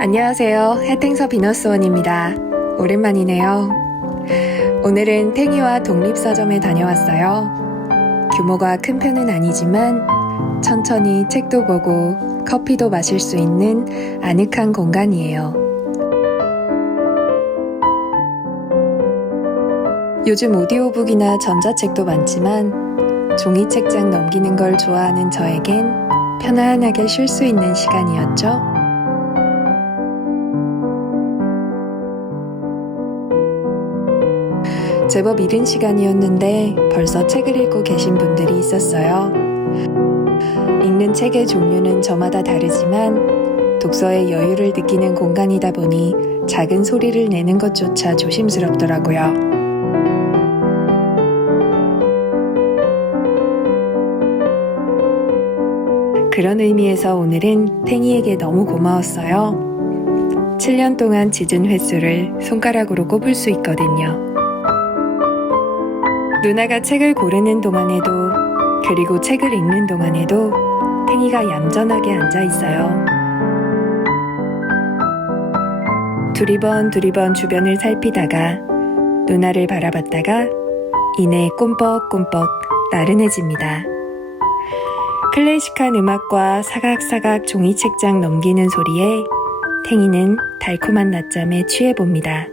안녕하세요. 해탱서 비너스원입니다. 오랜만이네요. 오늘은 탱이와 독립서점에 다녀왔어요. 규모가 큰 편은 아니지만 천천히 책도 보고 커피도 마실 수 있는 아늑한 공간이에요. 요즘 오디오북이나 전자책도 많지만 종이 책장 넘기는 걸 좋아하는 저에겐 편안하게 쉴 수 있는 시간이었죠. 제법 이른 시간이었는데 벌써 책을 읽고 계신 분들이 있었어요. 읽는 책의 종류는 저마다 다르지만 독서의 여유를 느끼는 공간이다 보니 작은 소리를 내는 것조차 조심스럽더라고요. 그런 의미에서 오늘은 탱이에게 너무 고마웠어요. 7년 동안 짖은 횟수를 손가락으로 꼽을 수 있거든요. 누나가 책을 고르는 동안에도 그리고 책을 읽는 동안에도 탱이가 얌전하게 앉아 있어요. 두리번 두리번 주변을 살피다가 누나를 바라봤다가 이내 꼼뻑꼼뻑 나른해집니다. 클래식한 음악과 사각사각 종이 책장 넘기는 소리에 탱이는 달콤한 낮잠에 취해봅니다.